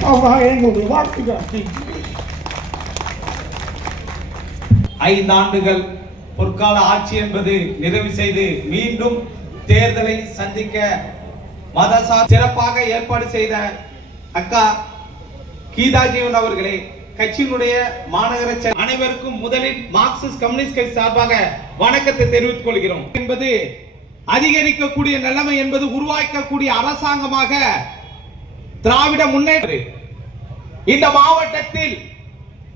அப்பாவாக என்னுடைய வாழ்த்துக்கள். 5 ஆண்டுகள் பொற்கால ஆட்சி என்பது நிறைவு செய்து மீண்டும் தேர்தலை சந்திக்க மதசார் சிறப்பாக ஏற்பாடு செய்த அக்கா கீதா ஜீவன் அவர்களே, கட்சியினுடைய மாநகர அனைவருக்கும் முதலில் மார்க்சிஸ்ட் கம்யூனிஸ்ட் கட்சி சார்பாக வணக்கத்தை தெரிவித்துக் கொள்கிறோம். என்பது அதிகரிக்கக்கூடிய நிலைமை என்பது உருவாக்கக்கூடிய அரசாங்கமாக திராவிட முன்னேற்ற இந்த மாவட்டத்தில்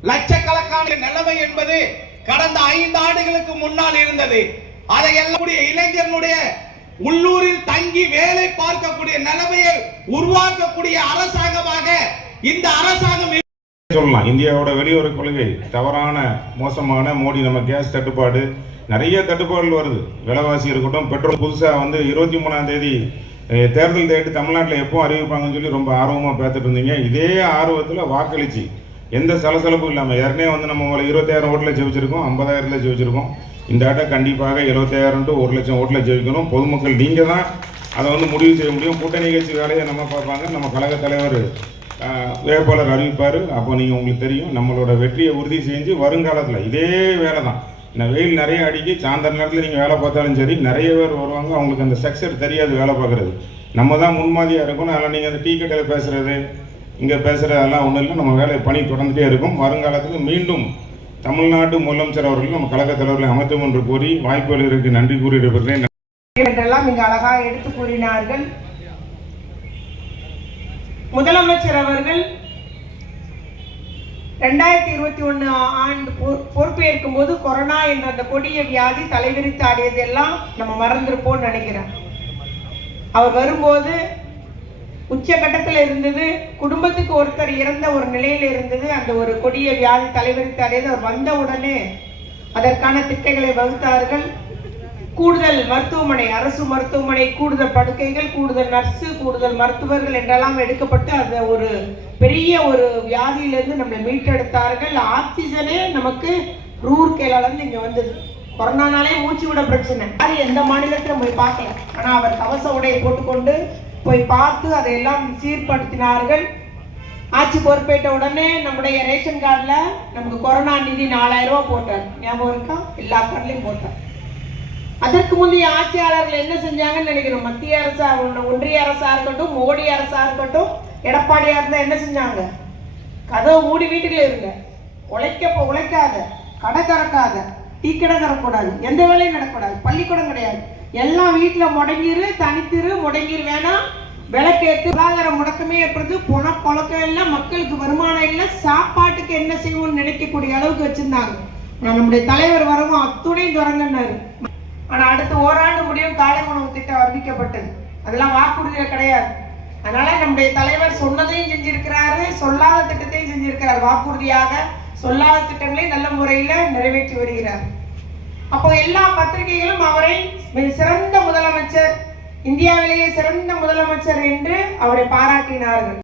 லட்சக்கணக்கான நிலைமை என்பது கடந்த 5 ஆண்டுகளுக்கு முன்னால் இருந்தது. அதை எல்லாம் இளைஞர்களுடைய உள்ளூரில் தங்கி வேலை பார்க்கக்கூடிய நிலைமையை உருவாக்கக்கூடிய அரசாங்கமாக இந்த அரசாங்கம் சொல்லலாம். இந்தியாவோட வெளியுறவு கொள்கை தவறான மோசமான மோடி நம்ம கேஸ் தட்டுப்பாடு நிறைய தட்டுப்பாடுகள் வருது. விலைவாசி இருக்கட்டும், பெட்ரோல் புதுசாக 23ஆம் தேதி தேர்தல் டேட்டு தமிழ்நாட்டில் எப்போ அறிவிப்பாங்கன்னு சொல்லி ரொம்ப ஆர்வமாக பார்த்துட்டு இருந்தீங்க. இதே ஆர்வத்தில் வாக்களிச்சு எந்த சலசலப்பும் இல்லாமல் ஏற்கனவே நம்ம 25,000 ஓட்டில் ஜெயிச்சிருக்கோம், 50,000 ஜெயிச்சிருக்கோம். இந்த ஆட்டை கண்டிப்பாக 75,000 to 1,00,000 ஓட்டில் ஜெயிக்கணும். பொதுமக்கள் நீங்கள் தான் அதை முடிவு செய்ய முடியும். கூட்டணி கட்சி வேலையை நம்ம பார்ப்பாங்க, நம்ம கழக தலைவர் வேட்பாளர் அறிவிப்பார். அப்போ நீங்கள் உங்களுக்கு தெரியும். நம்மளோட வெற்றியை உறுதி செஞ்சு வருங்காலத்தில் இதே வேலை தான். இந்த வெயில் நிறைய அடிக்கி சாயந்தர நேரத்தில் நீங்கள் வேலை பார்த்தாலும் சரி, நிறைய பேர் வருவாங்க. அவங்களுக்கு அந்த ஸ்ட்ரக்சர் தெரியாது வேலை பார்க்குறது. நம்ம தான் முன்மாதிரியாக இருக்கணும். அதில் நீங்கள் அந்த டீ கடையில் பேசுகிறது, இங்கே பேசுகிறதெல்லாம் ஒன்றும் இல்லை. நம்ம வேலை பணி தொடர்ந்துகிட்டே இருக்கும். வருங்காலத்தில் மீண்டும் தமிழ்நாடு முதலமைச்சர் அவர்கள் நம்ம கழக தலைவர்களை அமைத்தும் என்று கூறி வாய்ப்புகளுக்கு நன்றி கூறி விடுகிறேன். என்றெல்லாம் இங்கு அழகாக எடுத்து கூறினார்கள். முதலமைச்சர் அவர்கள் 2021 ஆண்டு பொறுப்பேற்கும் போது கொரோனா என்ற அந்த கொடிய வியாதி தலைவிரித்து ஆடியது எல்லாம் நம்ம மறந்திருப்போம்னு நினைக்கிறேன். அவர் வரும்போது உச்சகட்டத்தில் இருந்தது. குடும்பத்துக்கு ஒருத்தர் இறந்த ஒரு நிலையில் இருந்தது. அந்த ஒரு கொடிய வியாதி தலைவிரித்து ஆடியது. அவர் வந்த உடனே அதற்கான திட்டங்களை வகுத்தார்கள். கூடுதல் மருத்துவமனை, அரசு மருத்துவமனை, கூடுதல் படுக்கைகள், கூடுதல் நர்ஸு, கூடுதல் மருத்துவர்கள் என்றெல்லாம் எடுக்கப்பட்டு அந்த ஒரு பெரிய ஒரு வியாதியிலிருந்து நம்மளை மீட்டெடுத்தார்கள். ஆக்சிஜனே நமக்கு ரூர்கேலாலேருந்து இங்கே வந்தது. கொரோனானாலே மூச்சு விட பிரச்சனை. அது எந்த மாநிலத்திலும் போய் பார்க்கல. ஆனால் அவர் கவச உடையை போட்டுக்கொண்டு போய் பார்த்து அதையெல்லாம் சீர்படுத்தினார்கள். ஆட்சி பொறுப்பேற்ற உடனே நம்முடைய ரேஷன் கார்டில் நமக்கு கொரோனா நிதி 4,000 ரூபா போட்டார். ஞாபகம் இருக்கா? எல்லா கார்டிலையும் போட்டார். அதற்கு முந்தைய ஆட்சியாளர்கள் என்ன செஞ்சாங்கன்னு நினைக்கிறோம். மத்திய அரசா, ஒன்றிய அரசா இருக்கட்டும், மோடி அரசா இருக்கட்டும், எடப்பாடியா இருந்தா என்ன செஞ்சாங்க? கதவை மூடி வீட்டுக்குள்ள இருங்க, உழைக்காத, கடை திறக்காத, டீ கடை திறக்கூடாது, எந்த வேலையும் நடக்கூடாது, பள்ளிக்கூடம் கிடையாது, எல்லாம் வீட்டுல முடங்கிரு, தனித்திரு, முடங்கிரு, வேணாம், விளக்கேற்று, பொருளாதார முடக்கமே ஏற்படுது, பழக்கம் இல்லை, மக்களுக்கு வருமானம் இல்லை, சாப்பாட்டுக்கு என்ன செய்வோம்னு நினைக்கக்கூடிய அளவுக்கு வச்சிருந்தாங்க. நம்முடைய தலைவர் வரவும் அத்துணையும் தொடங்கினாரு. ஆனா அடுத்து ஓராண்டு முடியும் காலை உணவு திட்டம் அறிவிக்கப்பட்டது. அதெல்லாம் வாக்குறுதியில கிடையாது. அதனால நம்முடைய தலைவர் சொன்னதையும் செஞ்சிருக்கிறாரு, சொல்லாத திட்டத்தையும் செஞ்சிருக்கிறார். வாக்குறுதியாக சொல்லாத திட்டங்களை நல்ல முறையில நிறைவேற்றி வருகிறார். அப்போ எல்லா பத்திரிகைகளும் அவரை சிறந்த முதலமைச்சர், இந்தியாவிலேயே சிறந்த முதலமைச்சர் என்று அவரை பாராட்டினார்கள்.